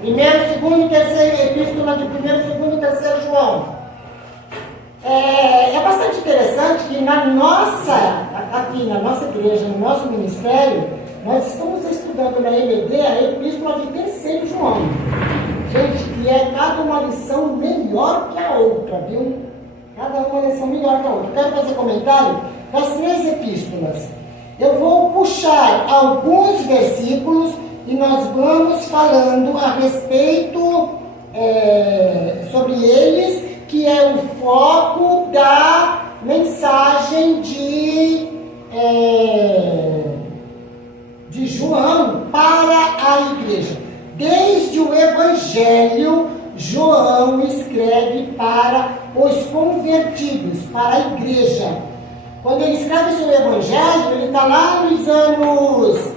Primeiro, segundo e terceiro, epístola de primeiro, segundo e terceiro João. É bastante interessante que aqui na nossa igreja, no nosso ministério, nós estamos estudando na EBD a epístola de terceiro João. Gente, que é cada uma lição melhor que a outra, viu? Cada uma lição melhor que a outra. Quero fazer comentário das 3 epístolas. Eu vou puxar alguns versículos e nós vamos falando a respeito sobre eles, que é o foco da mensagem de João para a igreja. Desde o Evangelho, João escreve para os convertidos, para a igreja. Quando ele escreve sobre o Evangelho, ele está lá nos anos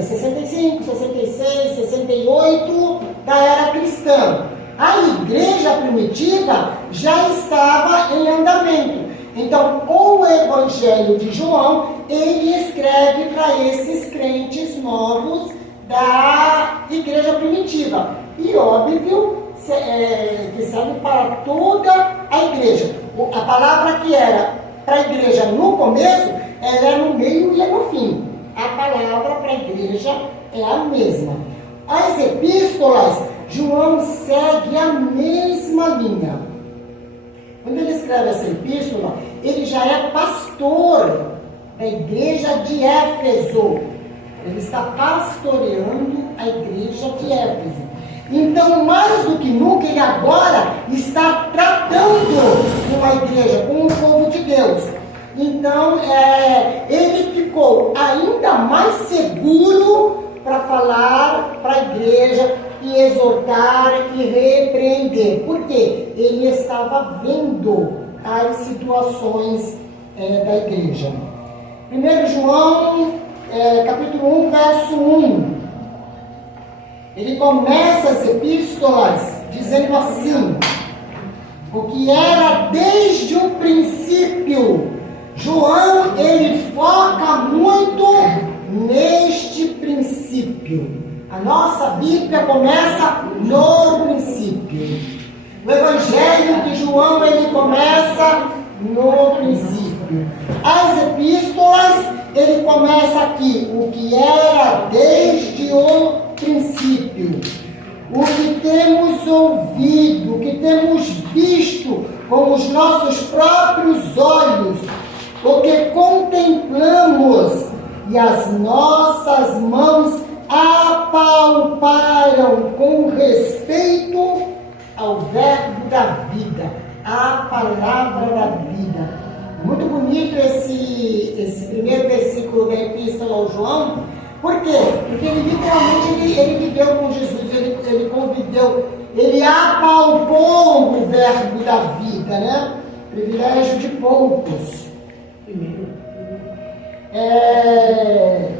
65, 66, 68 da era cristã. A igreja primitiva já estava em andamento. Então, o Evangelho de João, ele escreve para esses crentes novos da igreja primitiva. E óbvio, que serve para toda a igreja. A palavra que era para a igreja no começo, ela é no meio e é no fim. A palavra para a igreja é a mesma. As epístolas, João segue a mesma linha. Quando ele escreve essa epístola, ele já é pastor da igreja de Éfeso. Ele está pastoreando a igreja de Éfeso. Então, mais do que nunca, ele agora está tratando com a igreja, com o povo de Deus. Então, ele ficou ainda mais seguro para falar para a igreja e exortar e repreender. Por quê? Ele estava vendo as situações da igreja. 1 João, capítulo 1, verso 1. Ele começa as epístolas dizendo assim: o que era desde o princípio. João, ele foca muito neste princípio. A nossa Bíblia começa no princípio. O Evangelho de João, ele começa no princípio. As epístolas, ele começa aqui, o que era desde o princípio. O que temos ouvido, o que temos visto com os nossos próprios olhos, o que contemplamos e as nossas mãos apalparam com respeito ao verbo da vida, a palavra da vida. Muito bonito esse primeiro versículo da epístola ao João. Por quê? Porque ele literalmente ele viveu com Jesus, ele conviveu, ele apalpou o verbo da vida, né? Privilégio de poucos.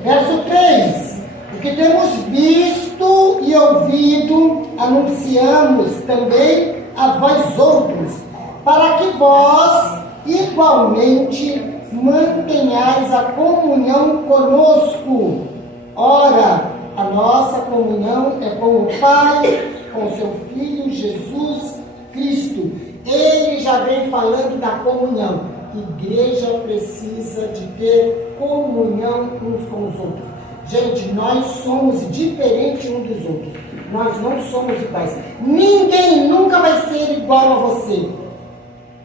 Verso 3: o que temos visto e ouvido, anunciamos também a vós outros, para que vós igualmente mantenhais a comunhão conosco. Ora, a nossa comunhão é com o Pai, com o seu Filho Jesus Cristo. Ele já vem falando da comunhão. Igreja precisa de ter comunhão uns com os outros. Gente, nós somos diferentes uns dos outros. Nós não somos iguais. Ninguém nunca vai ser igual a você.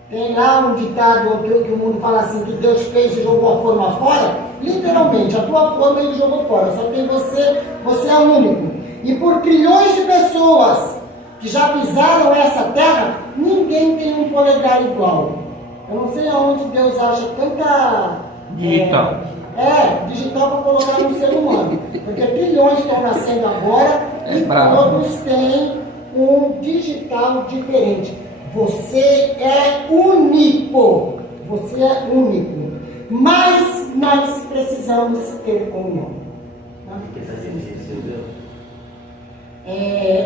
Tem lá um ditado que o mundo fala assim, que Deus fez e jogou a forma fora. Literalmente, a tua forma ele jogou fora. Só tem você é único. E por trilhões de pessoas que já pisaram essa terra, ninguém tem um polegar igual. Eu não sei aonde Deus acha tanta digital para colocar no ser humano. Porque trilhões estão nascendo agora e todos têm um digital diferente. Você é único. Você é único. Mas nós precisamos ter comunhão.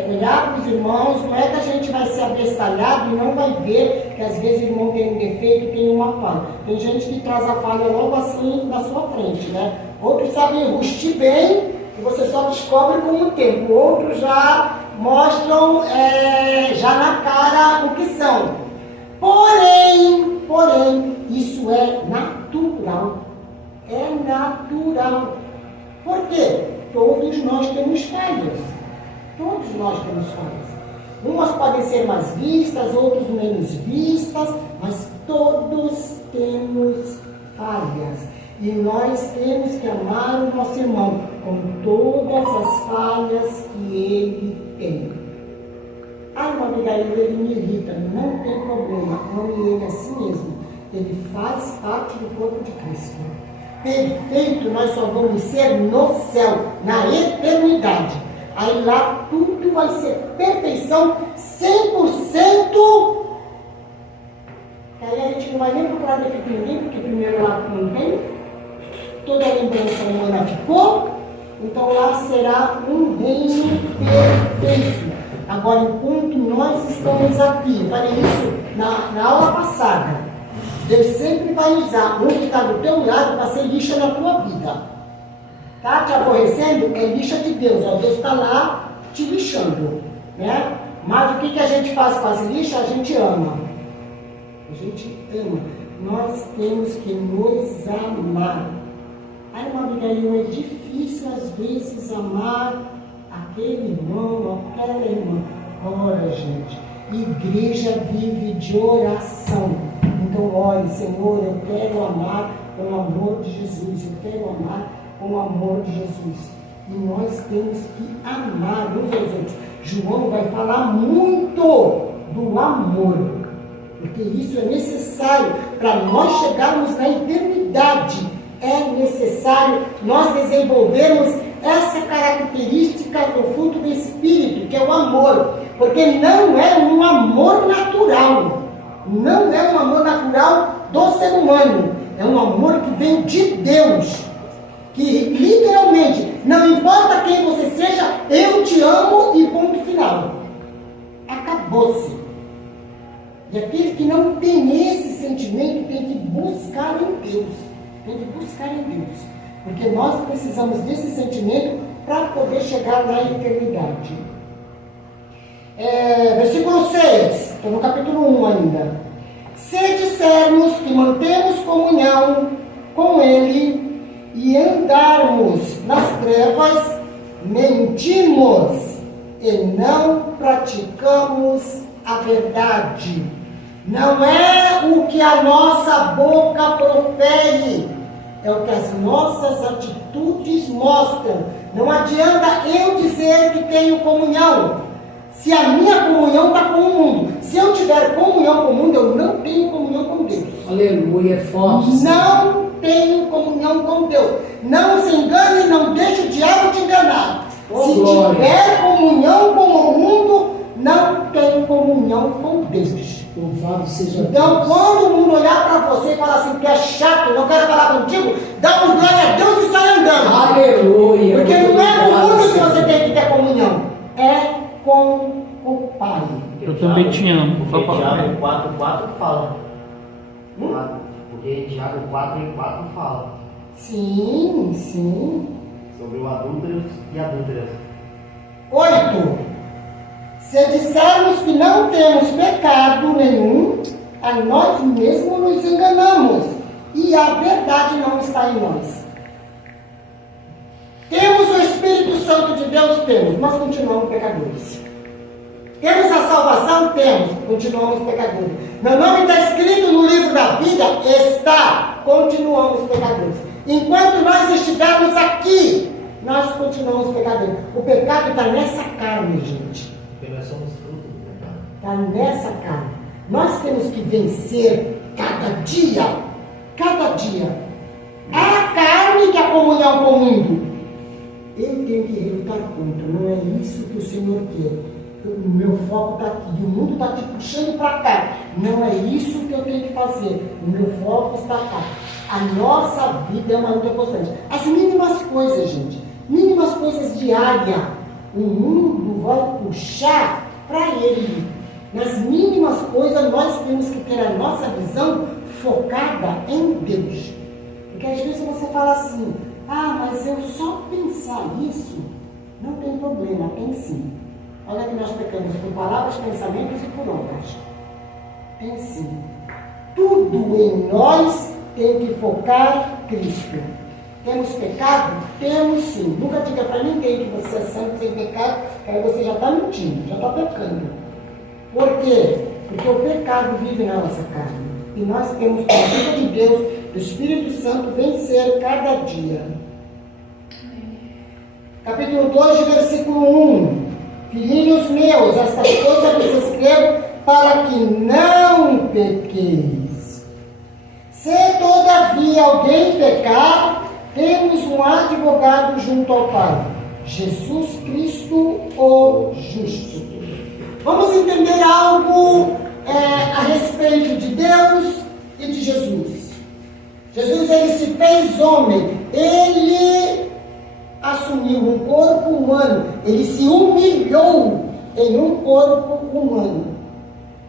Olhar para os irmãos, não é que a gente vai ser abestalhado e não vai ver que às vezes o irmão tem um defeito, tem uma falha. Tem gente que traz a falha logo assim na sua frente, né? Outros sabem rustir bem que você só descobre com o tempo. Outros já mostram já na cara o que são. Porém, isso é natural. É natural. Por quê? Todos nós temos falhas. Todos nós temos falhas. Umas podem ser mais vistas, outras menos vistas, mas todos temos falhas. E nós temos que amar o nosso irmão com todas as falhas que ele tem. Ah, irmão Abigail, ele me irrita. Não tem problema. Ame ele assim mesmo. Ele faz parte do corpo de Cristo. Perfeito nós só vamos ser no céu, na eternidade. Aí lá tudo vai ser perfeição 100%. Aí a gente não vai nem procurar defeito em ninguém, porque primeiro lá não tem. Toda a lembrança humana ficou. Então lá será um reino perfeito. Agora, enquanto nós estamos aqui, eu falei isso na aula passada. Deus sempre vai usar um que está do teu lado para ser lixa na tua vida. Tá te aborrecendo? É lixa de Deus. Ó, Deus está lá te lixando. Né? Mas o que a gente faz com as lixas? A gente ama. A gente ama. Nós temos que nos amar. Ai, irmã Abigail, é difícil às vezes amar aquele irmão, aquela irmã. Ora, gente, igreja vive de oração. Então, ore, Senhor, eu quero amar com o amor de Jesus. Eu quero amar com o amor de Jesus. E nós temos que amar uns aos outros. João vai falar muito do amor, porque isso é necessário para nós chegarmos na eternidade. É necessário nós desenvolvermos essa característica do fruto do Espírito, que é o amor, porque não é um amor natural. Não é um amor natural do ser humano. É um amor que vem de Deus. Que literalmente, não importa quem você seja, eu te amo e ponto final. Acabou-se. E aquele que não tem esse sentimento tem que buscar em Deus. Tem que buscar em Deus. Porque nós precisamos desse sentimento para poder chegar na eternidade. Versículo 6, estou no capítulo 1 ainda. Se dissermos que mantemos comunhão com Ele e andarmos nas trevas, mentimos e não praticamos a verdade. Não é o que a nossa boca profere, é o que as nossas atitudes mostram. Não adianta eu dizer que tenho comunhão, se a minha comunhão está com o mundo. Se eu tiver comunhão com o mundo, eu não tenho comunhão com Deus. Aleluia, é forte. Não tenho comunhão com Deus. Não se engane e não deixe o diabo te enganar. Se glória. tiver comunhão com o mundo, não tem comunhão com Deus. Louvado seja Então, Deus. quando o mundo olhar para você e falar assim, que é chato, não quero falar contigo, dá um glória a Deus e sai andando. Aleluia. Porque não é com o mundo que Senhor. você tem que ter comunhão, é com o Pai. Eu também te amo. Porque Tiago 4,4 fala. Porque Tiago 4,4 fala Sim, sim. sobre o adúltero e adúlteras. 8. Se dissermos que não temos pecado nenhum, a nós mesmos nos enganamos e a verdade não está em nós. Temos o Espírito Santo de Deus? Temos, mas continuamos pecadores. Temos a salvação? Temos, continuamos pecadores. Meu nome está escrito no livro da vida? Está, continuamos pecadores. Enquanto nós estivermos aqui, nós continuamos pecadores. O pecado está nessa carne, gente. Porque nós somos fruto do pecado. Está nessa carne. Nós temos que vencer cada dia. Cada dia. É a carne que é a comunhão com o mundo. Eu tenho que relutar contra. Não é isso que o Senhor quer. O meu foco está aqui. O mundo está te puxando para cá. Não é isso que eu tenho que fazer. O meu foco está cá. A nossa vida é uma luta constante. As mínimas coisas, gente. Mínimas coisas diárias. O mundo vai puxar para ele. Nas mínimas coisas, nós temos que ter a nossa visão focada em Deus. Porque às vezes você fala assim, Ah, mas eu só pensar isso, não tem problema, tem sim. Olha que nós pecamos por palavras, pensamentos e por obras. Tem sim. Tudo em nós tem que focar Cristo. Temos pecado? Temos sim. Nunca diga para ninguém que você é santo sem pecado, aí você já está mentindo, já está pecando. Por quê? Porque o pecado vive na nossa carne. E nós temos, com a ajuda de Deus, do Espírito Santo, vencer cada dia. Capítulo 2, versículo 1. Filhinhos meus, estas coisas vos escrevo para que não pequeis. Se todavia alguém pecar, temos um advogado junto ao Pai, Jesus Cristo o justo. Vamos entender algo a respeito de Deus e de Jesus. Jesus, ele se fez homem, ele assumiu um corpo humano, ele se humilhou em um corpo humano.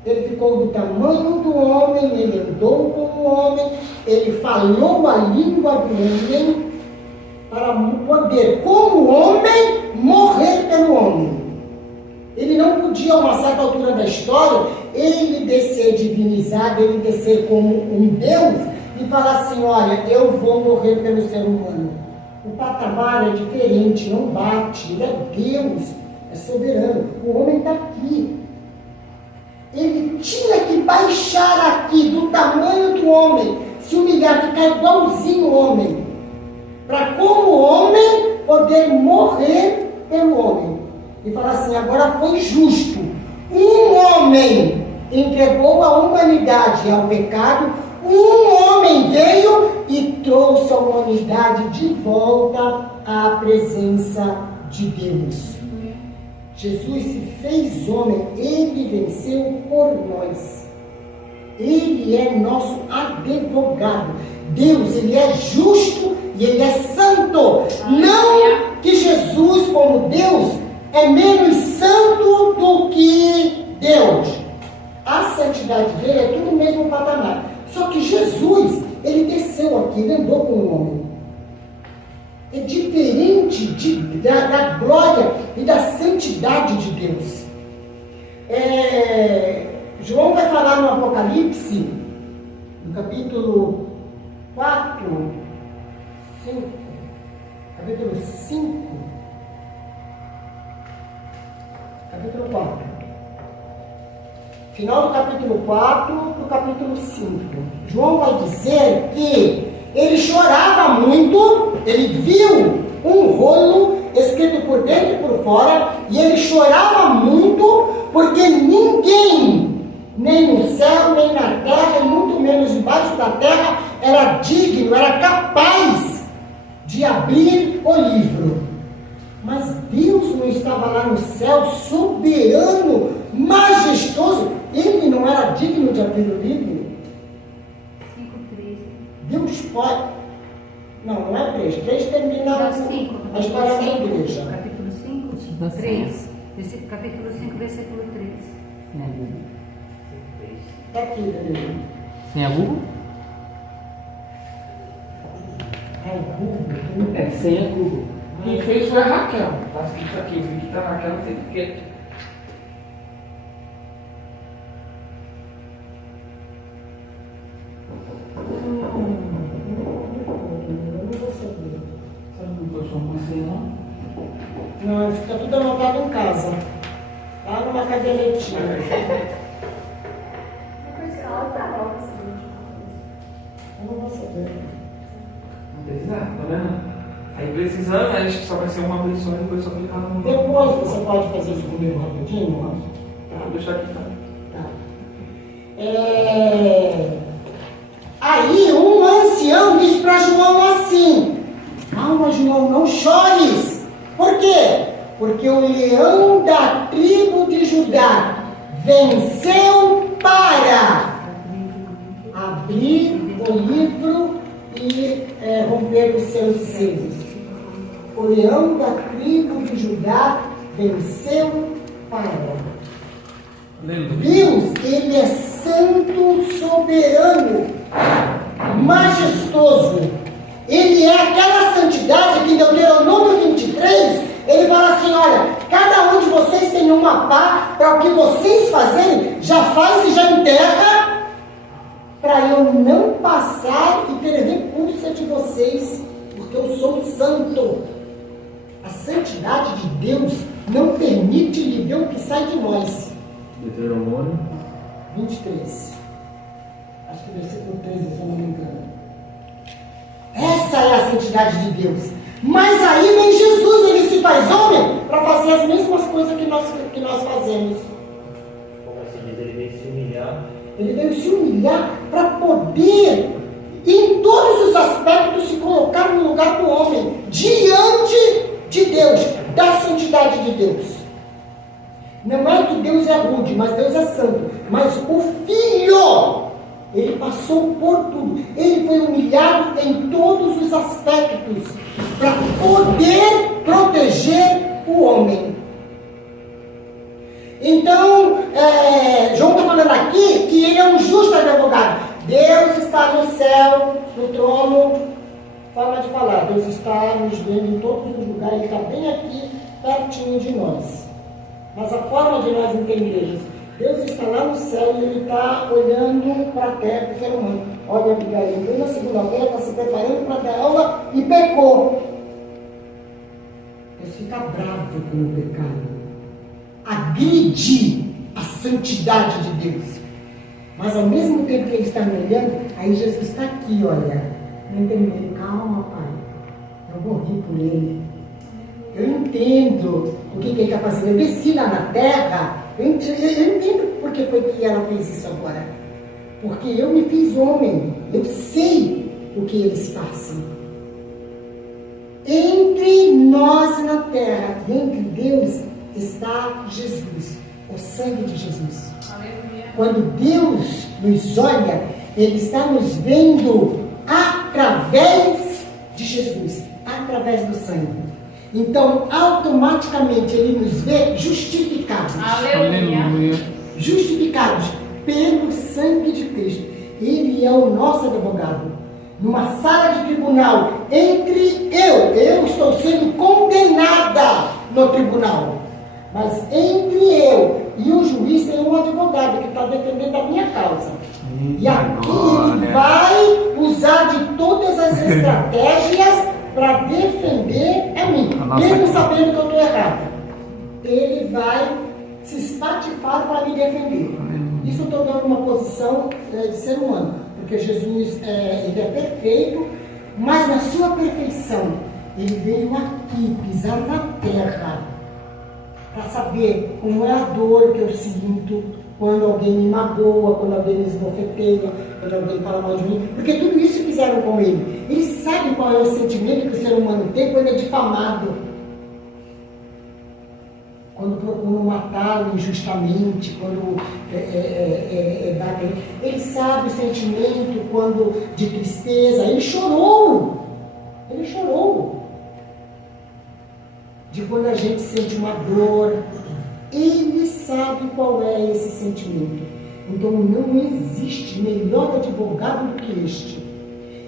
Ele ficou do tamanho do homem, ele andou como homem, ele falou a língua do homem para poder, como homem, morrer pelo homem. Ele não podia, a uma certa altura da história, ele descer divinizado, ele descer como um Deus e falar assim, olha, eu vou morrer pelo ser humano. O patamar é diferente, não bate, ele é Deus, é soberano. O homem está aqui. Ele tinha que baixar aqui do tamanho do homem, se humilhar, ficar igualzinho o homem, para como homem poder morrer pelo homem. E falar assim, agora foi justo. Um homem entregou a humanidade ao pecado, um homem veio e trouxe a humanidade de volta à presença de Deus. Jesus se fez homem, ele venceu por nós. Ele é nosso advogado. Deus, ele é justo e ele é santo. Não que Jesus, como Deus, é menos santo do que Deus. A santidade dele é tudo no mesmo patamar. Só que Jesus, ele desceu aqui, ele andou com o homem. É diferente da glória e da santidade de Deus. João vai falar no Apocalipse, no capítulo 4, 5, capítulo 5, capítulo 4. Final do capítulo 4 do capítulo 5. João vai dizer que ele chorava muito, ele viu um rolo escrito por dentro e por fora, e ele chorava muito, porque ninguém, nem no céu, nem na terra, e muito menos debaixo da terra, era digno, era capaz de abrir o livro. Mas Deus não estava lá no céu, soberano, majestoso, ele não era digno de abrir o livro? Deus pode. Não é 3. 3 termina a história da igreja. Capítulo 5, 3. Capítulo 5, versículo 3. Está aqui, Danilo. Sem a Google? É, sem a Google. Quem fez foi a Raquel. Tá escrito aqui, o vídeo da Raquel, não sei porquê. Não, fica tudo anotado em casa. Lá numa cadernetinha. Eu não vou saber. Não tem nada, tá vendo? Aí precisando, a gente só vai ser uma vez só e depois só clicar no. Depois você pode fazer isso comigo rapidinho? Vou deixar aqui, tá? Aí um ancião diz para João assim: calma, João, não chores. Por quê? Porque o leão da tribo de Judá venceu para abrir o livro e romper os seus selos. O leão da tribo de Judá venceu para. Deus, ele é santo, soberano, majestoso. Ele é aquela santidade que em Deuteronômio 23, ele fala assim, olha, cada um de vocês tem uma pá para o que vocês fazerem, já faz e já enterra, para eu não passar e ter repulsa de vocês, porque eu sou santo. A santidade de Deus não permite lhe ver o que sai de nós. Deuteronômio 23. Acho que versículo 13, se eu não me engano. Essa é a santidade de Deus. Mas aí vem Jesus, ele se faz homem para fazer as mesmas coisas que nós fazemos. Como se diz, ele veio se humilhar. Ele veio se humilhar para poder, em todos os aspectos, se colocar no lugar do homem, diante de Deus, da santidade de Deus. Não é que Deus é rude, mas Deus é santo. Mas o Filho, ele passou por tudo. Ele foi humilhado em todos os aspectos para poder proteger o homem. Então, João está falando aqui que ele é um justo advogado. Deus está no céu, no trono. Forma de falar, Deus está nos vendo em todos os lugares. Ele está bem aqui, pertinho de nós. Mas a forma de nós entendermos, Deus está lá no céu e Ele está olhando para a terra, para o ser humano. Olha, Abigail, veio na segunda-feira, está se preparando para dar aula e pecou. Deus fica bravo com o pecado. Agride a santidade de Deus. Mas ao mesmo tempo que Ele está me olhando, aí Jesus está aqui, olha. Eu entendo, calma, Pai. Eu morri por Ele. Eu entendo o que Ele está fazendo. Eu desci lá na terra. Eu entendo por que foi que ela fez isso agora. Porque eu me fiz homem. Eu sei o que eles passam. Entre nós na terra e entre Deus está Jesus, o sangue de Jesus. Aleluia. Quando Deus nos olha, Ele está nos vendo através de Jesus, através do sangue. Então, automaticamente, Ele nos vê justificados. Aleluia. Justificados pelo sangue de Cristo. Ele é o nosso advogado. Numa sala de tribunal, entre eu estou sendo condenada no tribunal. Mas entre eu e o juiz tem um advogado que está defendendo a minha causa. E aqui ele vai usar de todas as estratégias para defender a mim, mesmo sabendo que eu estou errada. Ele vai se espatifar para me defender. Isso eu estou dando uma posição de ser humano, porque Jesus ele é perfeito, mas na sua perfeição, ele veio aqui pisar na terra para saber como é a dor que eu sinto quando alguém me magoa, quando alguém me esbofeteia, quando alguém fala mal de mim, porque tudo isso fizeram com ele. Ele sabe qual é o sentimento que o ser humano tem quando é difamado, quando procuram matá-lo injustamente, quando ele sabe o sentimento quando de tristeza. Ele chorou de quando a gente sente uma dor. Ele sabe qual é esse sentimento. Então não existe melhor advogado do que este.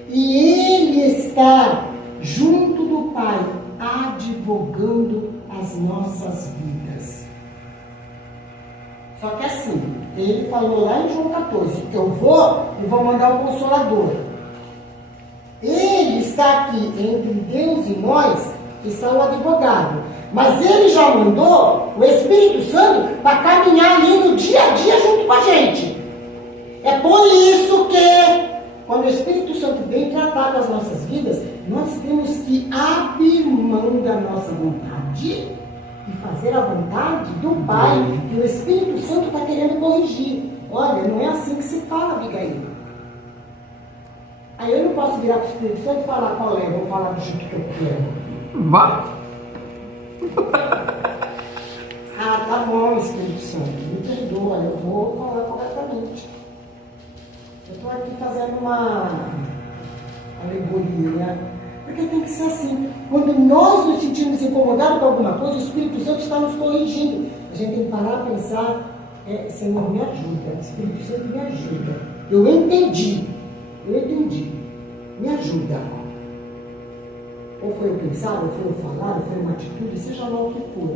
E ele está junto do Pai, advogando as nossas vidas. Só que assim, ele falou lá em João 14, eu vou mandar o Consolador. Ele está aqui entre Deus e nós, está o advogado. Mas ele já mandou o Espírito Santo para caminhar ali no dia a dia junto com a gente. É por isso que, quando o Espírito Santo vem tratar com as nossas vidas, nós temos que abrir mão da nossa vontade e fazer a vontade do Pai, que o Espírito Santo está querendo corrigir. Olha, não é assim que se fala, Abigail. Aí eu não posso virar para o Espírito Santo e falar qual é, vou falar do jeito que eu quero. Vá. Ah, tá bom, Espírito Santo, me perdoa, eu vou falar corretamente. Eu estou aqui fazendo uma alegoria, né? Porque tem que ser assim. Quando nós nos sentimos incomodados com alguma coisa, o Espírito Santo está nos corrigindo. A gente tem que parar e pensar, Senhor, me ajuda, Espírito Santo, me ajuda. Eu entendi, me ajuda. ou foi o pensar, ou foi o falar, ou foi uma atitude, seja lá o que for.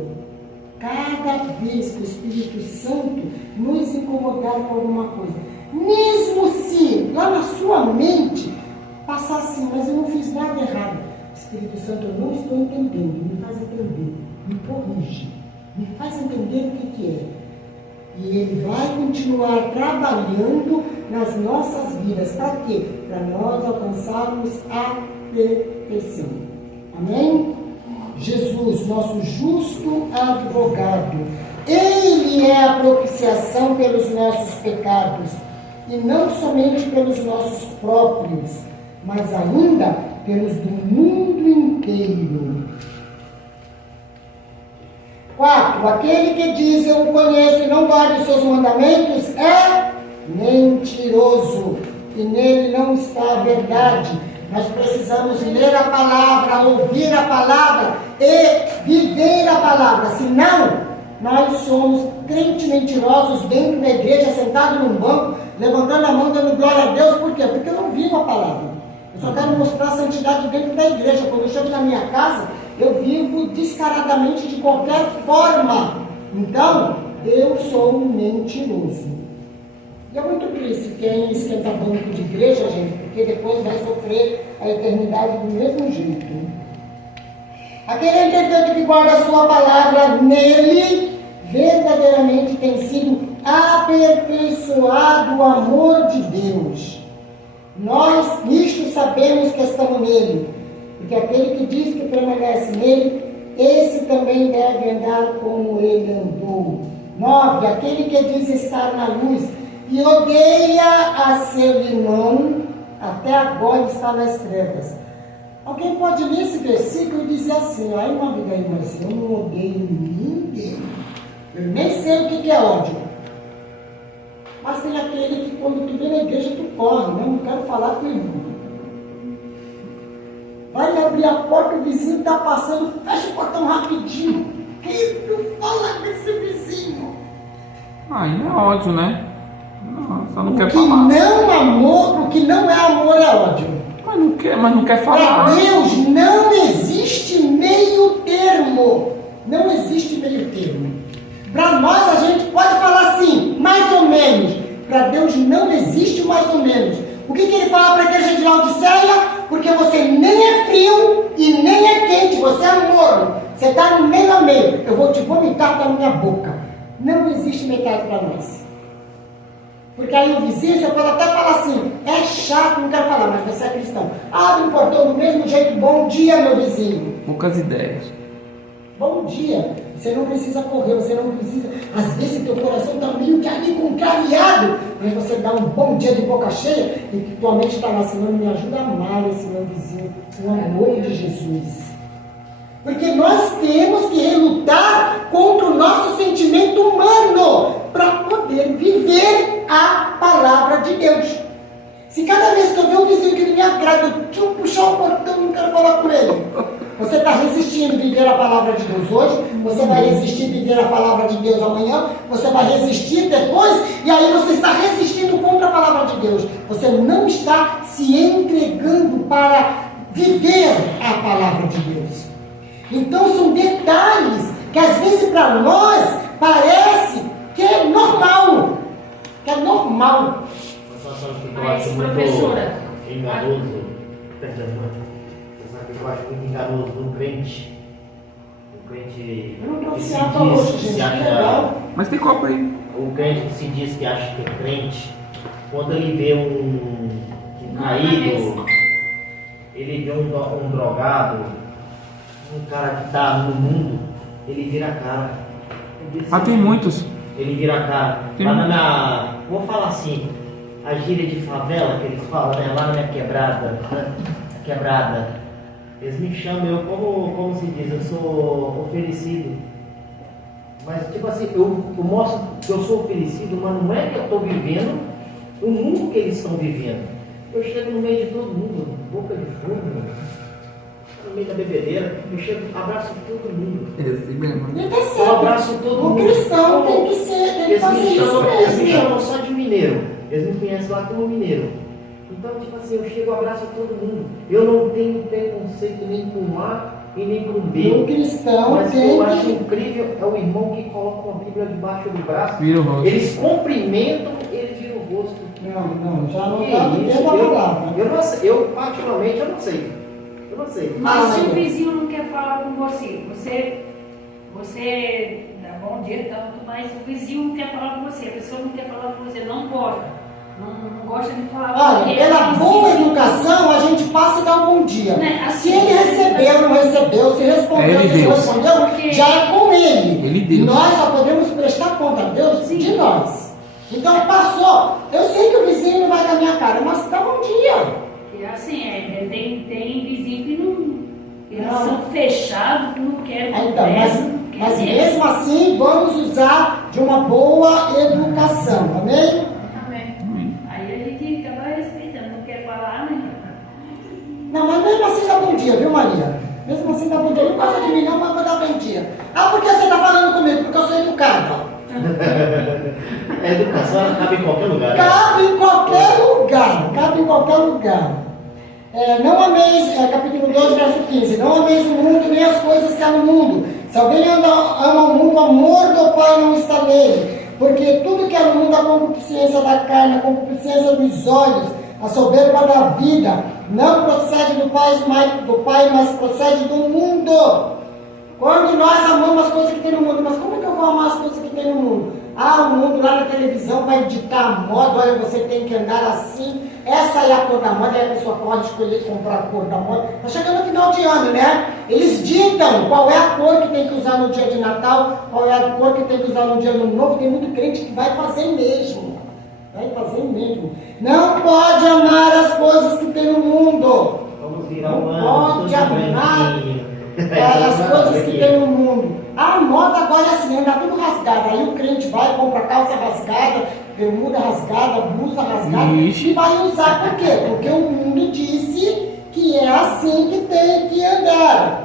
Cada vez que o Espírito Santo nos incomodar com alguma coisa, mesmo se lá na sua mente passar assim, mas eu não fiz nada errado. Espírito Santo, eu não estou entendendo, me faz entender, me corrige, me faz entender o que é. E Ele vai continuar trabalhando nas nossas vidas. Para quê? Para nós alcançarmos a perfeição. Amém? Jesus, nosso justo advogado, Ele é a propiciação pelos nossos pecados, e não somente pelos nossos próprios, mas ainda pelos do mundo inteiro. 4. Aquele que diz eu o conheço e não guarda os seus mandamentos é mentiroso, e nele não está a verdade. Nós precisamos ler a palavra, ouvir a palavra e viver a palavra. Senão, nós somos crentes mentirosos dentro da igreja, sentados num banco, levantando a mão, dando glória a Deus. Por quê? Porque eu não vivo a palavra. Eu só quero mostrar a santidade dentro da igreja. Quando eu chego na minha casa, eu vivo descaradamente de qualquer forma. Então, eu sou um mentiroso. E é muito triste quem esquenta banco de igreja, gente, porque depois vai sofrer a eternidade do mesmo jeito. Aquele, entretanto, que guarda a sua palavra, nele verdadeiramente tem sido aperfeiçoado o amor de Deus. Nós nisto sabemos que estamos nele, porque aquele que diz que permanece nele, esse também deve andar como ele andou. 9. Aquele que diz estar na luz e odeia a seu irmão, até agora está nas trevas. Alguém pode ler esse versículo e dizer assim: ai, uma vida aí, mas eu não odeio ninguém, eu nem sei o que é ódio. Mas tem aquele que quando tu vem na igreja tu corre, né? Não quero falar com o irmão. Vai abrir a porta, o vizinho está passando, fecha o portão rapidinho. Que tu fala desse vizinho? Aí não é ódio, né? Não, só não quer falar. O que não é amor é ódio. Mas não quer falar. Para Deus não existe meio termo. Não existe meio termo. Para nós a gente pode falar assim, mais ou menos. Para Deus não existe mais ou menos. O que ele fala para a igreja de Laodiceia? Porque você nem é frio e nem é quente, você é morno. Você está no meio a meio. Eu vou te vomitar da minha boca. Não existe metade para nós. Porque aí o vizinho, você pode até falar assim, é chato, não quero falar, mas você é cristão. Abre o portão do mesmo jeito, bom dia, meu vizinho. Poucas ideias. Bom dia. Você não precisa correr, você não precisa. Às vezes teu coração está meio que ali contrariado, mas você dá um bom dia de boca cheia e que tua mente está lá, Senhor, me ajuda a amar esse meu vizinho, no amor de Jesus. Porque nós temos que relutar contra o nosso sentimento humano para poder viver a palavra de Deus. Se cada vez que eu ver um vizinho que não me agrada, eu puxar o portão, não quero falar com ele. Você está resistindo a viver a palavra de Deus hoje, você vai resistir a viver a palavra de Deus amanhã, você vai resistir depois, e aí você está resistindo contra a palavra de Deus. Você não está se entregando para viver a palavra de Deus. Então são detalhes que às vezes para nós parece que é normal. Que é normal. Mas, professora, enganoso. Você sabe que eu acho muito enganoso do crente. O crente. Eu não que trouxe se água diz hoje, que gente, se que acha- legal. Mas tem copo aí. O crente que se diz que acha que é crente, quando ele vê um caído, ele vê um drogado, um cara que está no mundo, ele vira a cara. Mas tem muitos. Ele vira a cara. Tem Lá muito. vou falar assim, a gíria de favela que eles falam, né? Lá na minha quebrada, eles me chamam, eu como se diz, eu sou oferecido. Mas tipo assim, eu mostro que eu sou oferecido, mas não é que eu estou vivendo o mundo que eles estão vivendo. Eu chego no meio de todo mundo, boca de fogo, no meio da bebedeira, eu chego, abraço todo mundo. Esse mesmo. E tá Eu certo. abraço todo O mundo. cristão tem que ser, tem que Eles fazer me isso chamam mesmo. só de mineiro. Eles me conhecem lá como mineiro. Então, tipo assim, eu chego e abraço todo mundo. Eu não tenho preconceito nem com o A e nem com o B. O cristão Mas o que tem eu acho que... incrível é o irmão que coloca uma Bíblia debaixo do braço. Vira o rosto. Eles cumprimentam, ele vira o rosto. Não, já não Que está isso? vivendo a palavra. Eu não sei, eu particularmente eu não sei. Eu não sei. Mas se Maria. o vizinho não quer falar com você dá bom dia, tanto, mas o vizinho não quer falar com você, a pessoa não quer falar com você, não gosta. Não gosta de falar com Olha, ele. pela boa educação, a gente passa e dá um bom dia. Né, Se assim, ele recebeu, não recebeu, se respondeu, É ele se não Deus. respondeu, Porque- já é com ele. Ele Deus. Nós só podemos prestar conta a Deus Sim. de nós. Então passou. Eu sei que o vizinho não vai dar minha cara, mas dá bom dia. Que assim, tem vizinho que eles Não. são fechados, que não querem Então, conversa, não querem mas mesmo. mesmo assim, vamos usar de uma boa educação, amém? Amém. Aí a gente acaba respeitando, não quer falar, né? Não, mas mesmo assim dá bom dia, viu, Maria? Mesmo assim dá bom dia. Não gosta de mim, não, mas vou dar bom dia. Ah, por que você está falando comigo? Porque eu sou educada. A educação ela cabe em qualquer lugar. Né? Cabe em qualquer lugar. Cabe em qualquer lugar. Não ameis, capítulo 2, verso 15. Não ameis o mundo nem as coisas que há no mundo. Se alguém ama o mundo, o amor do Pai não está nele. Porque tudo que há no mundo, a concupiscência da carne, a concupiscência dos olhos, a soberba da vida, não procede do Pai, mas procede do mundo. Quando nós amamos as coisas que tem no mundo, mas como é que eu vou amar as coisas que tem no mundo? Ah, o mundo lá na televisão vai ditar a moda, olha, você tem que andar assim, essa é a cor da moda, aí a pessoa pode escolher comprar a cor da moda. Está chegando no final de ano, né? Eles ditam qual é a cor que tem que usar no dia de Natal, qual é a cor que tem que usar no dia do Ano Novo. Tem muito crente que vai fazer mesmo. Vai fazer mesmo. Não pode amar as coisas que tem no mundo. Vamos virar Não um ano. pode tudo amar branquinho. as coisas que tem no mundo. A moda agora é assim, anda tudo rasgado. Aí o crente vai, compra calça rasgada, bermuda rasgada, blusa rasgada, Ixi. e vai usar por quê? Porque o mundo disse que é assim que tem que andar.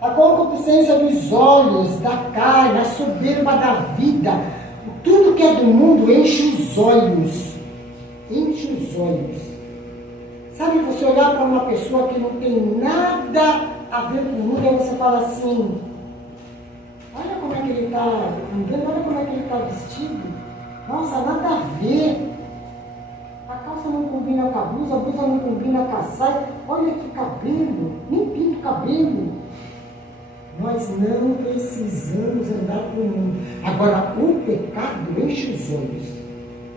A concupiscência dos olhos, da carne, a soberba da vida, tudo que é do mundo enche os olhos. Enche os olhos. Sabe, você olhar para uma pessoa que não tem nada a ver com o mundo, aí você fala assim, olha como é que ele está andando, olha como é que ele está vestido. Nossa, nada a ver. A calça não combina com a blusa não combina com a saia. Olha que cabelo, nem pinta o cabelo. Nós não precisamos andar com o mundo. Agora, o pecado enche os olhos.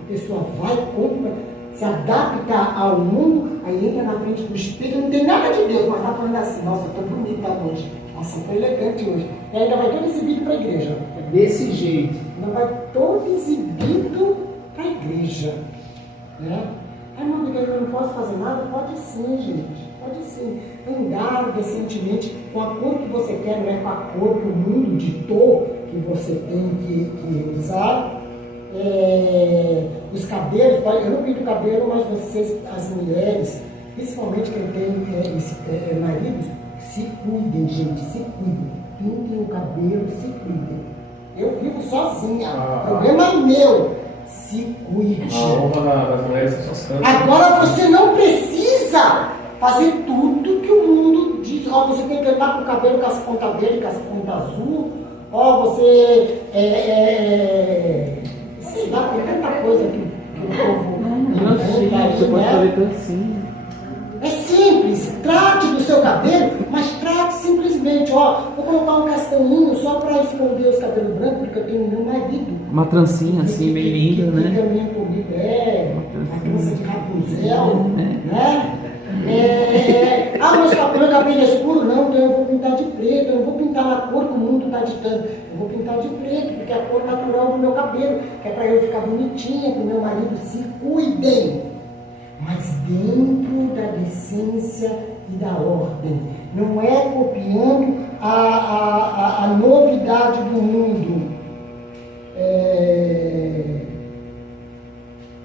A pessoa vai, compra, se adapta ao mundo, aí entra na frente do espelho, não tem nada de Deus, mas está falando assim, nossa, eu estou bonita hoje, nossa, estou elegante hoje. E ainda vai todo exibido para a igreja. Desse jeito. Ainda vai todo exibido para a igreja. Né? Ai, irmão, porque eu não posso fazer nada? Pode sim, gente. Pode sim. Andar decentemente com a cor que você quer, não é com a cor que o mundo ditou que você tem que usar. Os cabelos, eu não pinto cabelo, mas vocês, as mulheres, principalmente quem tem maridos, se cuidem, gente, se cuidem. Pintem o cabelo, se cuidem. Eu vivo sozinha, problema meu. Se cuide. A honra das mulheres são suas cantas. Agora você não precisa fazer tudo que o mundo diz. Ó, você tem que andar com o cabelo com as pontas verdes, com as pontas azul. Ó, você sei lá, tem tanta coisa que o povo inventa aí, Você pode né? fazer tanto sim. É simples, trate do seu cabelo, mas trate simplesmente, ó, vou colocar um castanhinho só para esconder os cabelos brancos, porque eu tenho meu marido. Uma trancinha assim, bem linda, Que né? também comigo a trança de Rapunzel, né? Mas meu cabelo é escuro, não, então eu vou pintar de preto, eu não vou pintar na cor que o mundo está ditando, eu vou pintar de preto, porque é a cor natural do meu cabelo, que é para eu ficar bonitinha, para o meu marido se cuidem. Mas dentro da decência e da ordem. Não é copiando a novidade do mundo.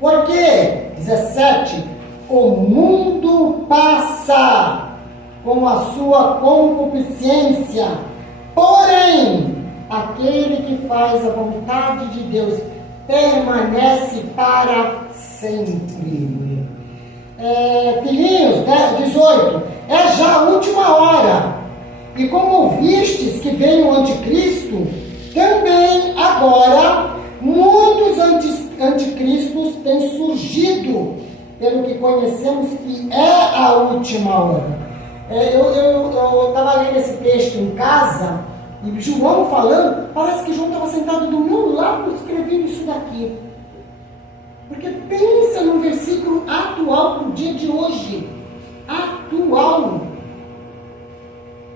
Por quê? 17. O mundo passa com a sua concupiscência, porém, aquele que faz a vontade de Deus permanece para sempre. filhinhos, 18, é já a última hora. E como ouvistes que vem o anticristo, também agora muitos anticristos têm surgido, pelo que conhecemos que é a última hora. Eu estava lendo esse texto em casa, e João falando, parece que João estava sentado do meu lado escrevendo isso daqui. Porque pensa num versículo atual para o dia de hoje. Atual.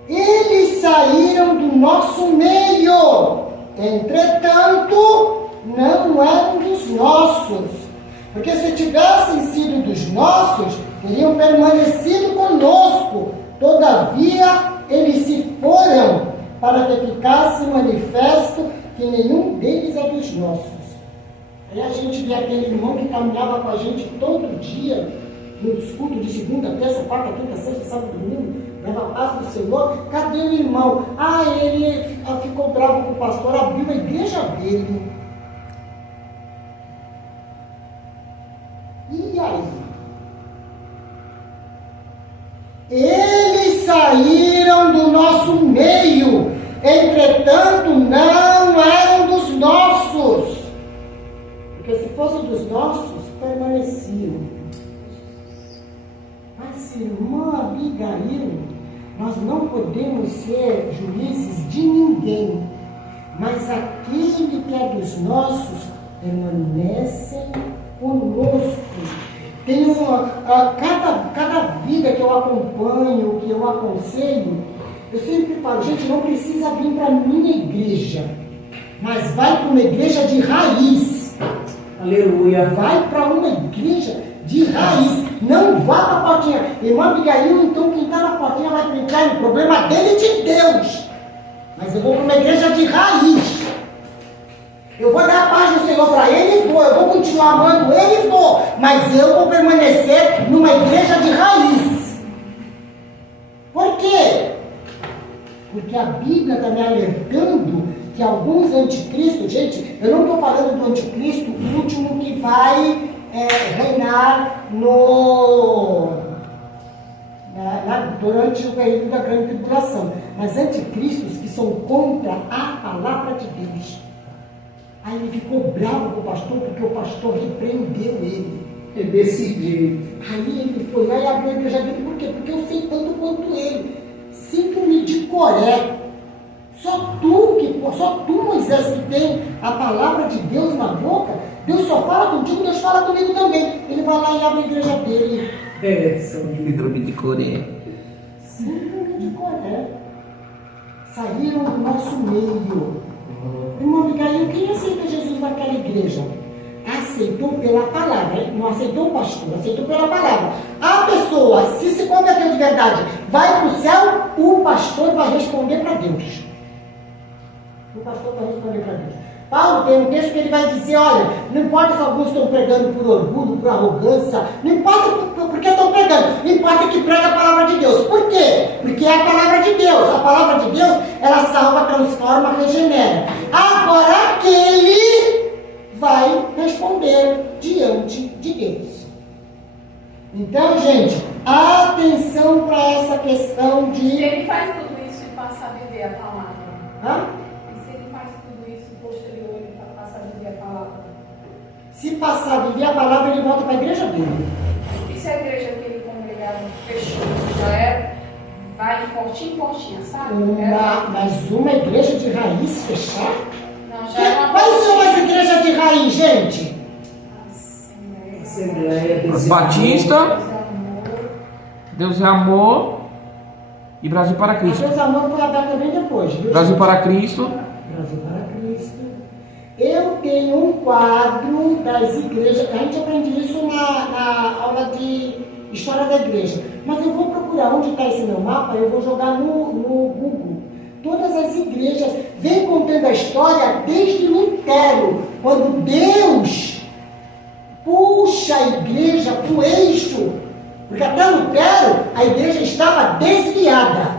Eles saíram do nosso meio, entretanto, não eram dos nossos. Porque se tivessem sido dos nossos, teriam permanecido conosco. Todavia, eles se foram, para que ficasse manifesto que nenhum deles é dos nossos. Aí a gente vê aquele irmão que caminhava com a gente todo dia, nos cultos de segunda, terça, quarta, quinta, sexta, sábado, domingo, leva a paz do Senhor. Cadê o irmão? Ele ficou bravo com o pastor, abriu a igreja dele. E aí? Eles saíram do nosso meio, entretanto não eram dos nossos. Porque se fossem dos nossos, permaneciam. Mas, irmã Abigail, nós não podemos ser juízes de ninguém. Mas aquele que é dos nossos, permanece conosco. Tem cada vida que eu acompanho, que eu aconselho, eu sempre falo, gente, não precisa vir para a minha igreja, mas vai para uma igreja de raiz. Aleluia. Vai para uma igreja de raiz. Não vá para a portinha. Irmã Abigail, então quem está na portinha vai brincar no problema dele e de Deus. Mas eu vou para uma igreja de raiz. Eu vou dar a paz do Senhor para ele e vou. Eu vou continuar amando ele e vou. Mas eu vou permanecer numa igreja de raiz. Por quê? Porque a Bíblia está me alertando que alguns anticristos, gente, eu não estou falando do anticristo, o último que vai reinar durante o período da grande tribulação, mas anticristos que são contra a palavra de Deus. Aí ele ficou bravo com o pastor, porque o pastor repreendeu ele. Ele decidiu. Aí ele foi lá e abriu a igreja dele, por quê? Porque eu sei tanto quanto ele. Síndrome de Coré. Só tu, Moisés, que tem a palavra de Deus na boca, Deus só fala contigo, Deus fala comigo também. Ele vai lá e abre a igreja dele. Síndrome de Coré. Síndrome de Coré. Saíram do nosso meio. Irmão Abigail, quem aceita Jesus naquela igreja? Aceitou pela palavra, não aceitou o pastor, aceitou pela palavra. A pessoa, se converteu de verdade, vai para o céu, o pastor vai responder para Deus. O pastor vai responder para Deus. Paulo tem um texto que ele vai dizer, olha, não importa se alguns estão pregando por orgulho, por arrogância, não importa porque estão pregando, não importa que prega a palavra de Deus. Por quê? Porque é a palavra de Deus. A palavra de Deus, ela salva, transforma, regenera. Agora aquele vai responder diante de Deus. Então, gente, atenção para essa questão de... Se ele faz tudo isso e passa a viver a palavra. Hã? E se ele faz tudo isso posterior e passa a viver a palavra? Se passar a viver a palavra, ele volta para a igreja dele. E se a igreja que ele congregava fechou, já era, vai de portinha em portinha, sabe? Mas uma igreja de raiz fechar? Não, já é uma Quais são as igrejas de raiz, gente? Assembleia Batista, Deus é Amor e Brasil para A Cristo. Deus Amor foi aberta bem depois, viu? Brasil para Cristo. Brasil para Cristo. Eu tenho um quadro das igrejas, a gente aprende isso na aula de História da Igreja, mas eu vou procurar onde está esse meu mapa, eu vou jogar no Google. Todas as igrejas vêm contando a história desde Lutero, quando Deus puxa a igreja para o eixo, porque até Lutero a igreja estava desviada.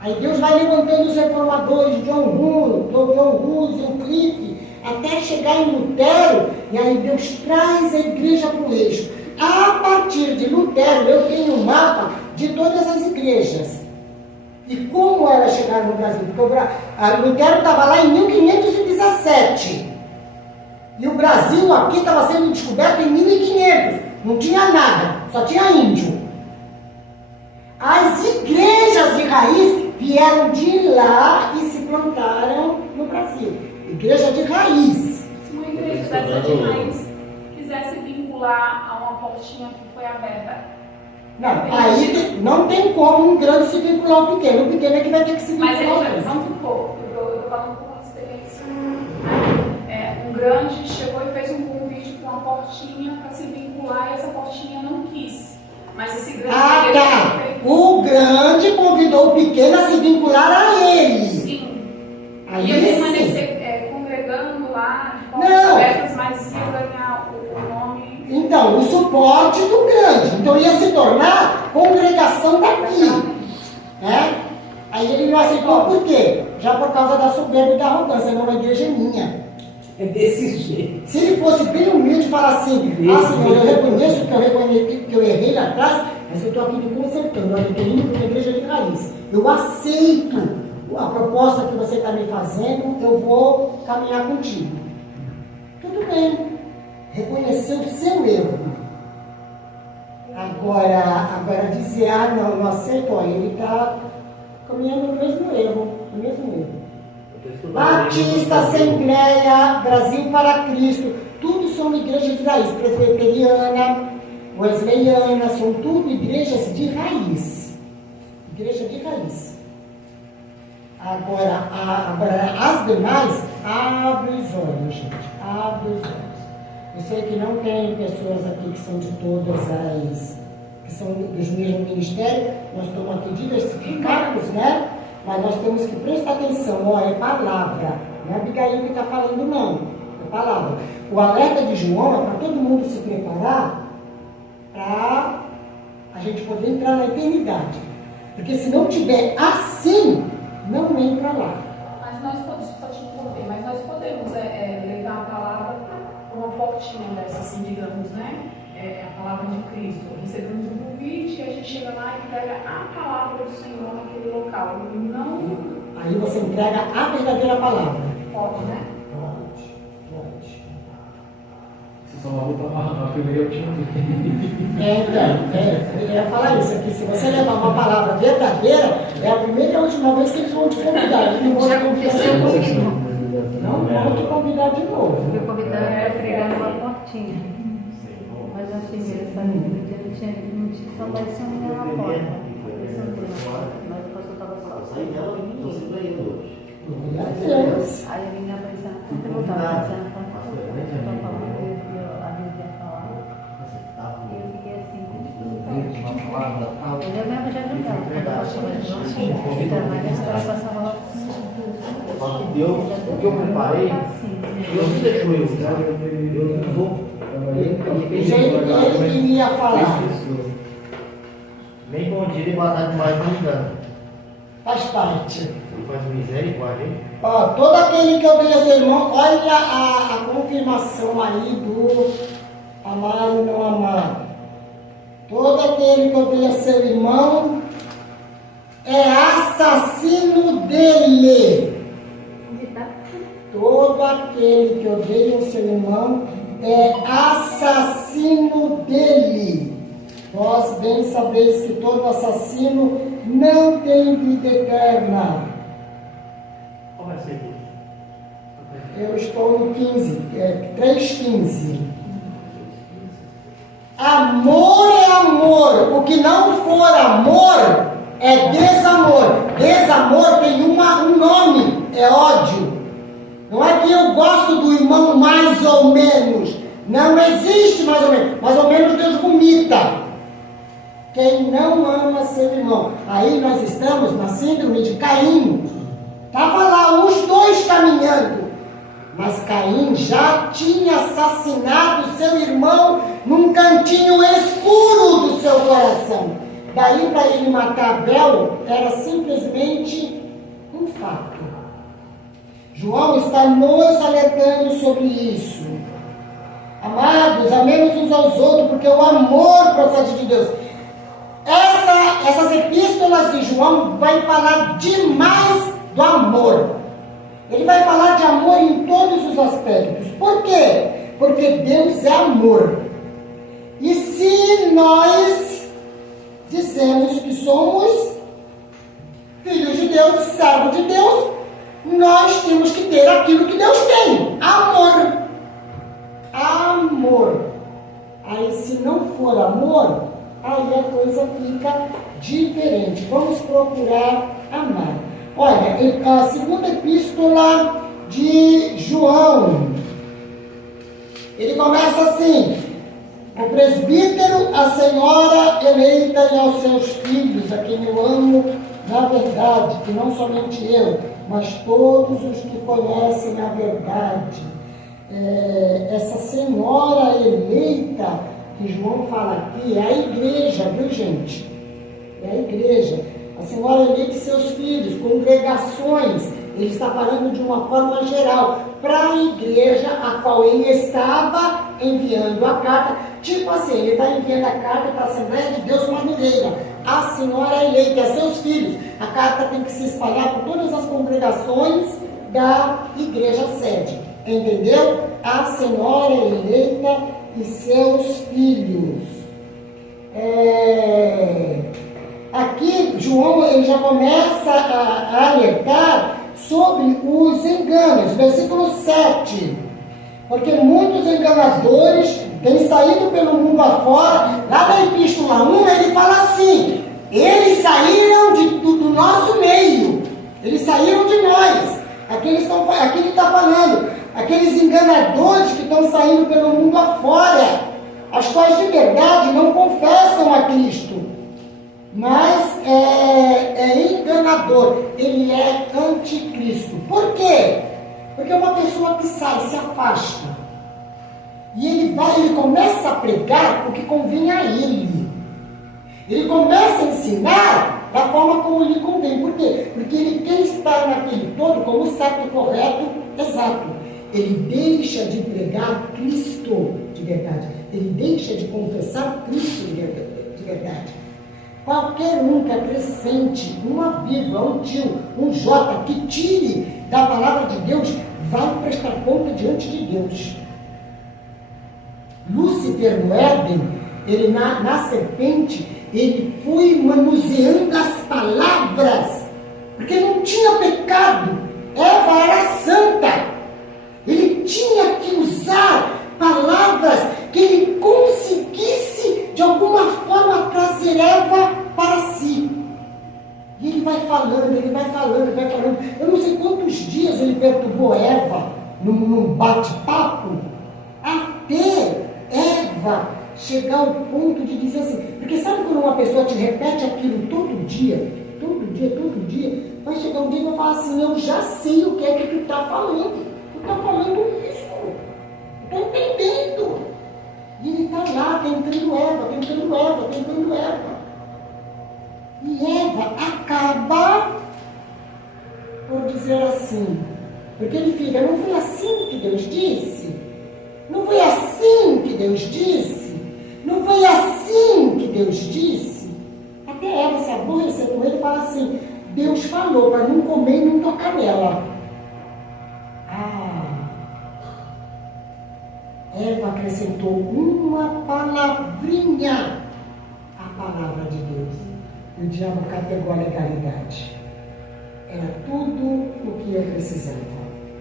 Aí Deus vai levantando os reformadores, John Hus, Wycliffe, até chegar em Lutero, e aí Deus traz a igreja para o eixo. A partir de Lutero, eu tenho um mapa de todas as igrejas. E como elas chegaram no Brasil? Porque Lutero estava lá em 1517. E o Brasil aqui estava sendo descoberto em 1500. Não tinha nada, só tinha índio. As igrejas de raiz vieram de lá e se plantaram no Brasil. Igreja de raiz. Se uma igreja dessa de raiz quisesse vincular a uma portinha que foi aberta, Não, aí não tem como um grande se vincular ao pequeno. O pequeno é que vai ter que se vincular mas ao ele, grande. vamos supor, eu estou falando por experiência. Um grande chegou e fez um convite para uma portinha para se vincular e essa portinha não quis. Mas esse grande. Ah, tá. O grande convidou o pequeno a se vincular a ele. Sim. Aí E ele sim. permanecer congregando lá, de portas Não. abertas, mas ia ganhar o nome. Então, o suporte do grande. Então ia se tornar congregação daqui. Né? Aí ele não aceitou por quê? Já por causa da soberba e da arrogância. Não, a igreja é minha. É desse jeito. Se ele fosse bem humilde e falar assim, Senhor, eu reconheço que eu errei lá atrás, mas eu estou aqui me consertando, olha, eu estou indo para uma igreja de raiz. Eu aceito a proposta que você está me fazendo, eu vou caminhar contigo. Tudo bem. Reconhecer o seu erro. Agora dizer, não aceito, olha, ele está caminhando no mesmo erro, Batista, Assembleia, Brasil para Cristo, tudo são igrejas de raiz, presbiteriana, wesleyana, são tudo igrejas de raiz. Igreja de raiz. Agora as demais, abre os olhos, gente, abre os olhos. Eu sei que não tem pessoas aqui que são de todas as, que são dos mesmos ministérios, nós estamos aqui diversificados, né? Mas nós temos que prestar atenção, é palavra, não é Abigail que está falando não, é palavra. O alerta de João é para todo mundo se preparar para a gente poder entrar na eternidade. Porque se não tiver assim, não entra lá. Mas nós podemos levar a palavra para uma portinha dessa, assim, digamos, né? A palavra de Cristo. Recebemos um convite e a gente chega lá e entrega a palavra do Senhor naquele local. Não Aí você entrega a verdadeira palavra. pode, né? Pode. Você só vai botar a primeira e a última. Eu ia falar isso aqui. Se você levar uma palavra verdadeira, é a primeira e a última vez que eles vão te convidar. Eles não vão te convidar de novo. Não vão te convidar de novo. Fui convidada para pregar numa portinha. Mas eu achei interessante, não tinha só vai ser uma porta. Mas o pastor estava só. Aí a menina vai dizer, você voltava pensando, para falar, a Bíblia falar. E eu fiquei assim, eu mesmo já ajudava, quando eu passava de novo, mas a história passava lá por cima. Só que Deus, o que eu preparei, Deus não deixou eu usar, Deus usou. Ele queria falar. Nem bom dia e boa tarde mais não engano. Faz parte. Ele faz misericórdia, hein? Ó, todo aquele que eu dei a seu irmão, olha a confirmação aí do amar ou não amar. Todo aquele que eu dei a seu irmão é assassino dele. Todo aquele que odeia o seu irmão é assassino dele. Vós bem sabeis que todo assassino não tem vida eterna. Qual vai ser isso? Eu estou no 15, 3,15. Amor é amor. O que não for amor é desamor. Desamor tem um nome, é ódio. Não é que eu gosto do irmão mais ou menos. Não existe mais ou menos. Mais ou menos Deus vomita. Quem não ama seu irmão. Aí nós estamos na síndrome de Caim. Estava lá os dois caminhando. Mas Caim já tinha assassinado seu irmão num cantinho escuro do seu coração. Daí para ele matar Abel era simplesmente um fato. João está nos alertando sobre isso. Amados, amemos uns aos outros, porque o amor procede de Deus. Essas epístolas de João vai falar demais do amor. Ele vai falar de amor em todos os aspectos. Por quê? Porque Deus é amor. E se nós dizemos que somos filhos de Deus, servos de Deus, nós temos que ter aquilo que Deus tem: amor. Amor. Aí, se não for amor, aí a coisa fica diferente. Vamos procurar amar. Olha, a segunda epístola de João, ele começa assim: o presbítero, a senhora eleita e aos seus filhos, a quem eu amo na verdade, que não somente eu, mas todos os que conhecem a verdade. Essa senhora eleita que João fala aqui é a igreja, viu, gente? É a igreja. A senhora eleita e seus filhos, congregações. Ele está falando de uma forma geral para a igreja a qual ele estava enviando a carta. Tipo assim, ele está enviando a carta para a Assembleia de Deus Madureira. A senhora eleita e a seus filhos. A carta tem que se espalhar por todas as congregações da igreja sede. Entendeu? A senhora eleita e seus filhos. Aqui, João ele já começa a alertar sobre os enganos. Versículo 7. Porque muitos enganadores têm saído pelo mundo afora. Lá na Epístola 1, ele fala assim: eles saíram do nosso meio. Eles saíram de nós. Aqui ele está falando. Aqueles enganadores que estão saindo pelo mundo afora, as quais de verdade não confessam a Cristo, mas é enganador, ele é anticristo. Por quê? Porque é uma pessoa que sai, se afasta, e ele começa a pregar o que convém a ele. Ele começa a ensinar da forma como lhe convém. Por quê? Porque ele quer estar naquele todo como certo, correto, exato. Ele deixa de pregar Cristo de verdade. Ele deixa de confessar Cristo de verdade. Qualquer um que acrescente uma vírgula, um tio, um J, que tire da palavra de Deus, vai prestar conta diante de Deus. Lúcifer no Éden, ele na serpente, ele foi manuseando as palavras, porque não tinha pecado. Eva era santa. Ele tinha que usar palavras que ele conseguisse, de alguma forma, trazer Eva para si. E ele vai falando. Eu não sei quantos dias ele perturbou Eva num bate-papo, até Eva chegar ao ponto de dizer assim. Porque sabe quando uma pessoa te repete aquilo todo dia, vai chegar um dia e vai falar assim: eu já sei o que é que tu está falando. Está falando isso, estou entendendo. E ele está lá tentando Eva. E Eva acaba por dizer assim, porque ele fica: não foi assim que Deus disse? Não foi assim que Deus disse? Não foi assim que Deus disse? Até Eva se aborrecer com ele e fala assim: Deus falou para não comer e não tocar nela. Eva acrescentou uma palavrinha à palavra de Deus. E o diabo carregou a legalidade. Era tudo o que eu precisava.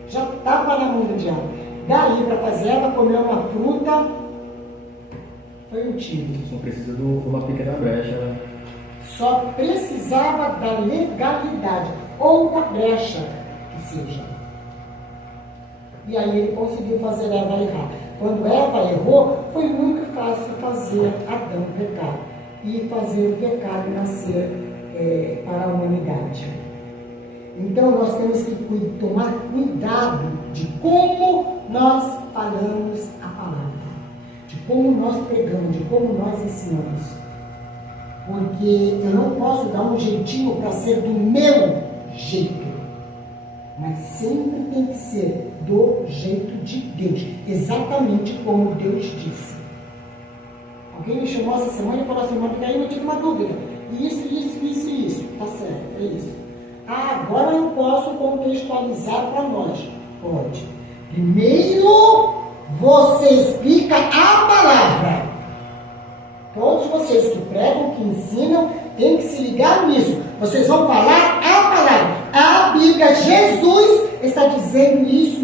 Já estava na mão do diabo. Daí, para fazer Eva comer uma fruta, foi um tiro. Só precisa de uma pequena brecha, né? Só precisava da legalidade, ou da brecha, que seja. E aí ele conseguiu fazer Eva errar. Quando Eva errou, foi muito fácil fazer Adão pecar e fazer o pecado nascer para a humanidade. Então nós temos que tomar cuidado de como nós falamos a palavra, de como nós pregamos, de como nós ensinamos. Porque eu não posso dar um jeitinho para ser do meu jeito. Mas sempre tem que ser do jeito de Deus, exatamente como Deus disse. Alguém me chamou essa semana e falou assim, mas aí eu tive uma dúvida. Isso. Tá certo, é isso. Agora eu posso contextualizar para nós. Pode. Primeiro, você explica a palavra. Todos vocês que pregam, que ensinam, têm que se ligar nisso. Vocês vão falar a palavra. A Bíblia, Jesus está dizendo isso.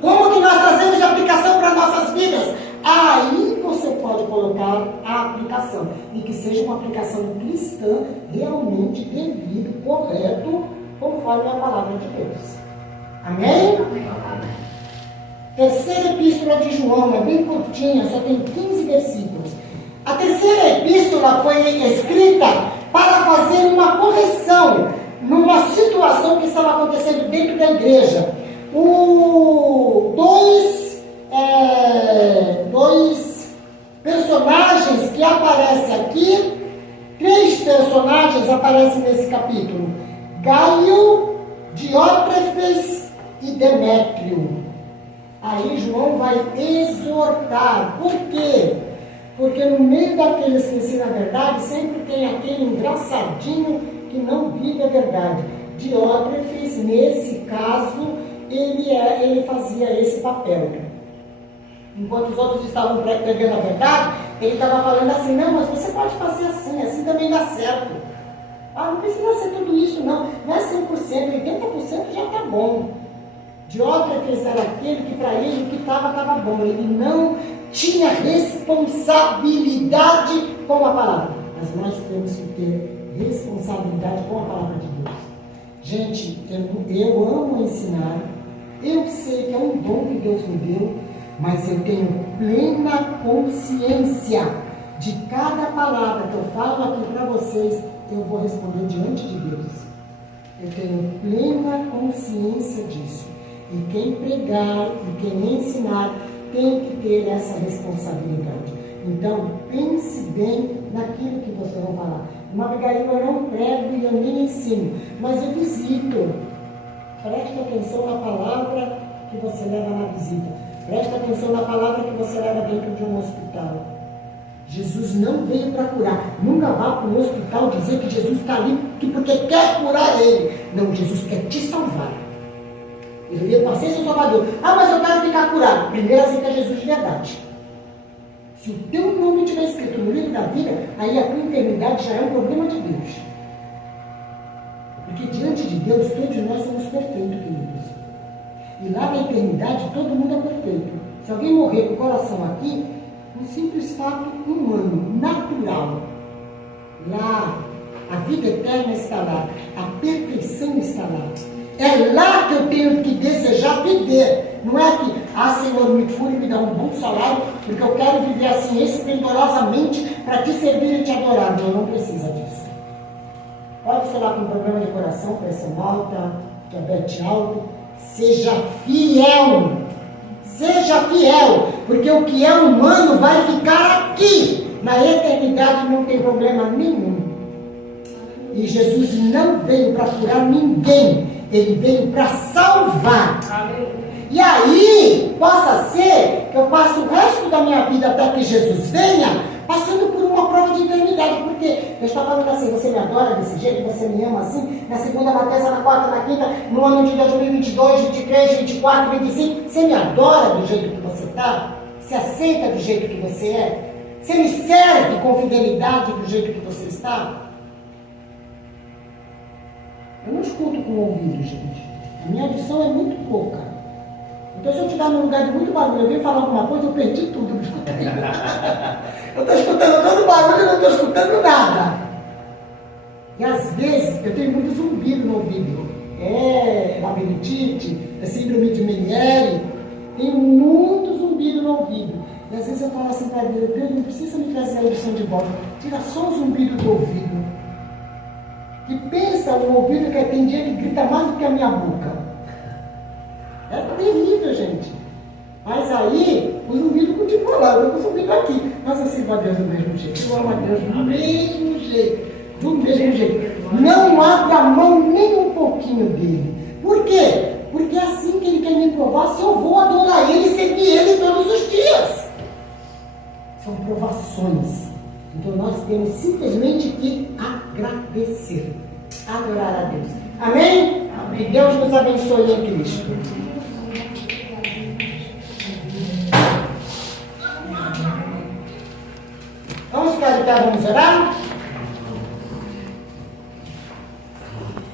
Como que nós trazemos de aplicação para nossas vidas? Aí você pode colocar a aplicação. E que seja uma aplicação cristã, realmente devido, correto, conforme a palavra de Deus. Amém? Terceira epístola de João, é bem curtinha, só tem 15 versículos. A terceira epístola foi escrita para fazer uma correção numa situação que estava acontecendo dentro da igreja. Dois personagens que aparecem aqui, 3 personagens aparecem nesse capítulo: Gaio, Diótrefes e Demétrio. Aí João vai exortar. Por quê? Porque no meio daqueles que ensinam a verdade, sempre tem aquele engraçadinho que não vive a verdade. Diótrefes, nesse caso, ele fazia esse papel. Enquanto os outros estavam pregando a verdade, ele estava falando assim, não, mas você pode fazer assim também dá certo. Não precisa ser tudo isso, não é 100%, 80% já está bom. Diótrefes era aquele que para ele o que estava bom, ele não tinha responsabilidade com a palavra. Mas nós temos que ter responsabilidade com a palavra de Deus. Gente, eu amo ensinar, eu sei que é um dom que Deus me deu, mas eu tenho plena consciência de cada palavra que eu falo aqui para vocês, eu vou responder diante de Deus. Eu tenho plena consciência disso. E quem pregar e quem ensinar tem que ter essa responsabilidade. Então, pense bem naquilo que vocês vão falar. Uma Abigail, eu não prego e eu nem ensino, mas eu visito. Preste atenção na palavra que você leva na visita. Preste atenção na palavra que você leva dentro de um hospital. Jesus não veio para curar. Nunca vá para um hospital dizer que Jesus está ali porque quer curar ele. Não, Jesus quer te salvar. Ele veio para ser seu salvador. Mas eu quero ficar curado. Primeiro aceita Jesus de verdade. Se o teu nome estiver escrito no livro da vida, aí a tua enfermidade já é um problema de Deus. Porque diante de Deus, todos nós somos perfeitos, queridos. E lá na eternidade, todo mundo é perfeito. Se alguém morrer com o coração aqui, um simples fato humano, natural. Lá, a vida eterna está lá. A perfeição está lá. É lá que eu tenho que desejar viver. Não é que, Senhor, me cure, me dá um bom salário, porque eu quero viver assim, esplendorosamente, para te servir e te adorar. Não, não precisa disso. Pode ser lá com problema de coração, pressão alta, diabetes alto. Seja fiel. Seja fiel. Porque o que é humano vai ficar aqui. Na eternidade não tem problema nenhum. E Jesus não veio para curar ninguém. Ele veio para salvar. E aí, possa ser que eu passe o resto da minha vida até que Jesus venha, passando por uma prova de eternidade. Porque eu estou falando assim, você me adora desse jeito, você me ama assim, na segunda, na terça, na quarta, na quinta, no ano de 2022, 23, 24, 25, você me adora do jeito que você está? Você aceita do jeito que você é? Você me serve com fidelidade do jeito que você está? Eu não escuto com o ouvido, gente. A minha audição é muito pouca. Então, se eu estiver num lugar de muito barulho, eu venho falar alguma coisa, eu perdi tudo. Eu estou escutando todo barulho e não estou escutando nada. E às vezes, eu tenho muito zumbido no ouvido. É labirintite, é síndrome de Meniere. Tenho muito zumbido no ouvido. E às vezes eu falo assim para Deus, Deus, não precisa me trazer a audição de volta. Tira só o zumbido do ouvido. E pensa o ouvido que tem dia que grita mais do que a minha boca. É terrível, gente. Mas aí, o zumbido continua lá, eu com o zumbido aqui. Mas eu sirvo a Deus do mesmo jeito. Eu amo a Deus do mesmo jeito. Do mesmo jeito. Não abra a mão nem um pouquinho dele. Por quê? Porque é assim que Ele quer me provar se eu vou adorar Ele e servir Ele todos os dias. São provações. Então nós temos simplesmente que agradecer, adorar a Deus. Amém? Que Deus nos abençoe em Cristo. Vamos ficar de pé, vamos orar?